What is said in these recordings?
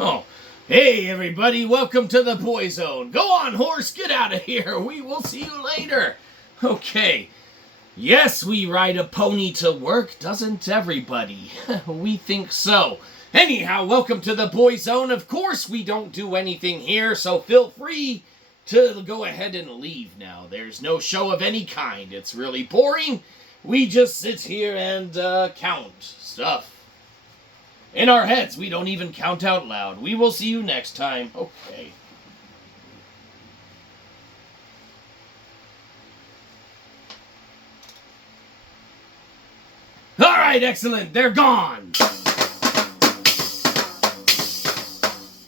Oh, hey everybody, welcome to the Boy Zone. Go on, horse, get out of here. We will see you later. Okay. Yes, we ride a pony to work, doesn't everybody? We think so. Anyhow, welcome to the Boy Zone. Of course, we don't do anything here, so feel free to go ahead and leave now. There's no show of any kind. It's really boring. We just sit here and count stuff. In our heads, we don't even count out loud. We will see you next time. Okay. Alright, excellent. They're gone.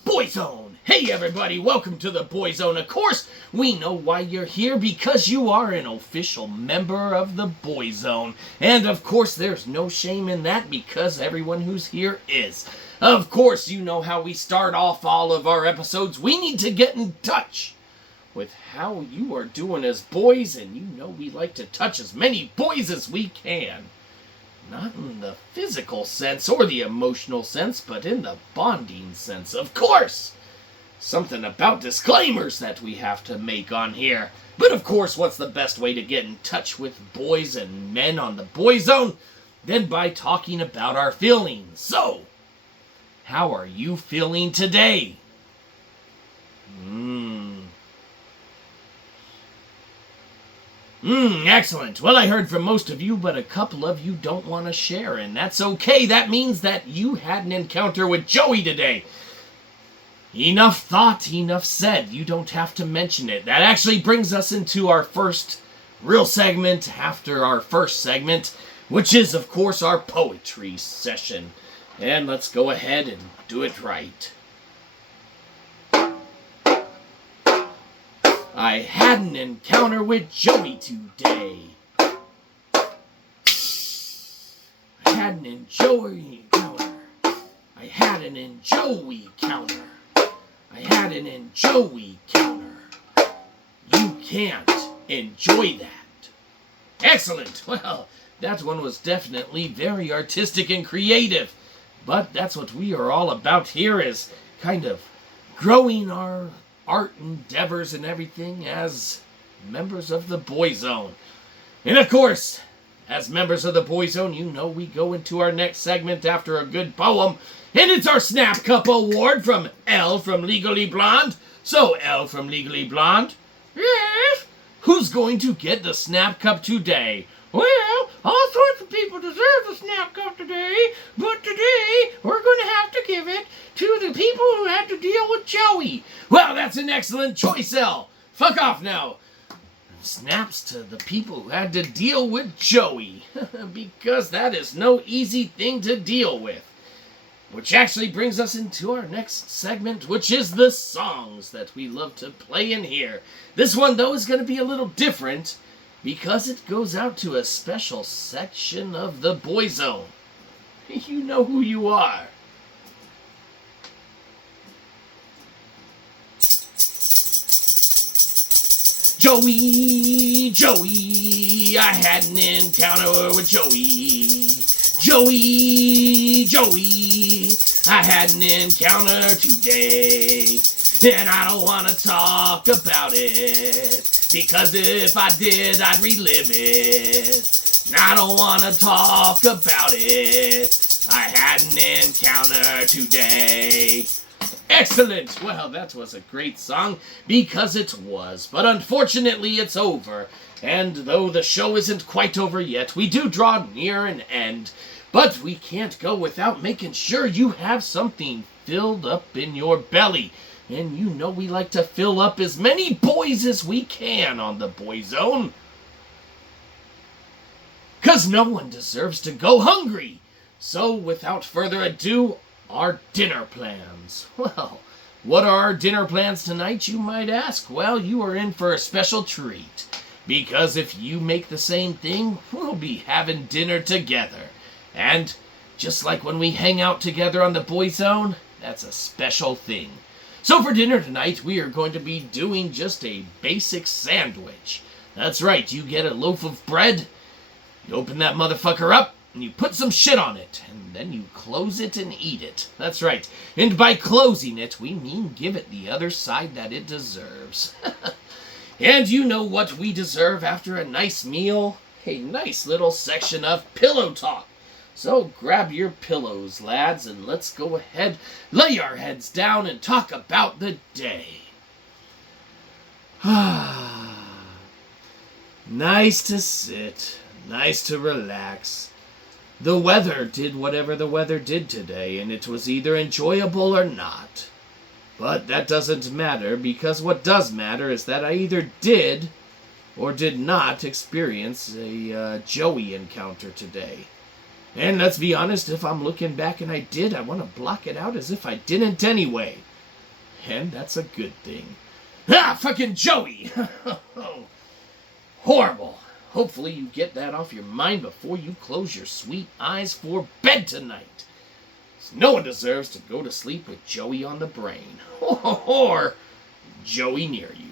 Boy Zone. Hey everybody, welcome to the Boy Zone. Of course, we know why you're here, because you are an official member of the Boy Zone. And of course, there's no shame in that, because everyone who's here is. Of course, you know how we start off all of our episodes. We need to get in touch with how you are doing as boys, and you know we like to touch as many boys as we can. Not in the physical sense or the emotional sense, but in the bonding sense, of course. Something about disclaimers that we have to make on here. But of course, what's the best way to get in touch with boys and men on the Boy Zone than by talking about our feelings? So, how are you feeling today? Excellent. Well, I heard from most of you, but a couple of you don't want to share, and that's okay. That means that you had an encounter with Joey today. Enough thought, enough said. You don't have to mention it. That actually brings us into our first real segment after our first segment, which is, of course, our poetry session. And let's go ahead and do it right. I had an encounter with Joey today. I had an enjoy encounter. I had an enjoy encounter. I had an enjoy encounter. You can't enjoy that. Excellent. Well, that one was definitely very artistic and creative. But that's what we are all about here, is kind of growing our art endeavors and everything as members of the Boy Zone. And of course, as members of the Boy Zone, you know we go into our next segment after a good poem, and it's our Snap Cup Award from Elle from Legally Blonde. So, Elle from Legally Blonde, yes, who's going to get the Snap Cup today? Well, all sorts of people deserve the Snap Cup today, but today we're going to have to give it to the people who had to deal with Joey. Well, that's an excellent choice, Elle. Fuck off now. Snaps to the people who had to deal with Joey, because that is no easy thing to deal with. Which actually brings us into our next segment, which is the songs that we love to play in here. This one, though, is going to be a little different, because it goes out to a special section of the Boy Zone. You know who you are. Joey, Joey, I had an encounter with Joey. Joey, Joey, I had an encounter today. And I don't want to talk about it, because if I did, I'd relive it. And I don't want to talk about it. I had an encounter today. Excellent! Well, that was a great song, because it was. But unfortunately, it's over. And though the show isn't quite over yet, we do draw near an end. But we can't go without making sure you have something filled up in your belly. And you know we like to fill up as many boys as we can on the Boy Zone. 'Cause no one deserves to go hungry. So without further ado, our dinner plans. Well, what are our dinner plans tonight, you might ask? Well, you are in for a special treat. Because if you make the same thing, we'll be having dinner together. And just like when we hang out together on the Boy Zone, that's a special thing. So for dinner tonight, we are going to be doing just a basic sandwich. That's right, you get a loaf of bread, you open that motherfucker up, and you put some shit on it, and then you close it and eat it. That's right. And by closing it, we mean give it the other side that it deserves. And you know what we deserve after a nice meal? A nice little section of pillow talk. So grab your pillows, lads, and let's go ahead, lay our heads down, and talk about the day. Nice to sit, nice to relax. The weather did whatever the weather did today, and it was either enjoyable or not. But that doesn't matter, because what does matter is that I either did or did not experience a Joey encounter today. And let's be honest, if I'm looking back and I did, I want to block it out as if I didn't anyway. And that's a good thing. Ah, fucking Joey! Horrible. Hopefully you get that off your mind before you close your sweet eyes for bed tonight. No one deserves to go to sleep with Joey on the brain. Or Joey near you.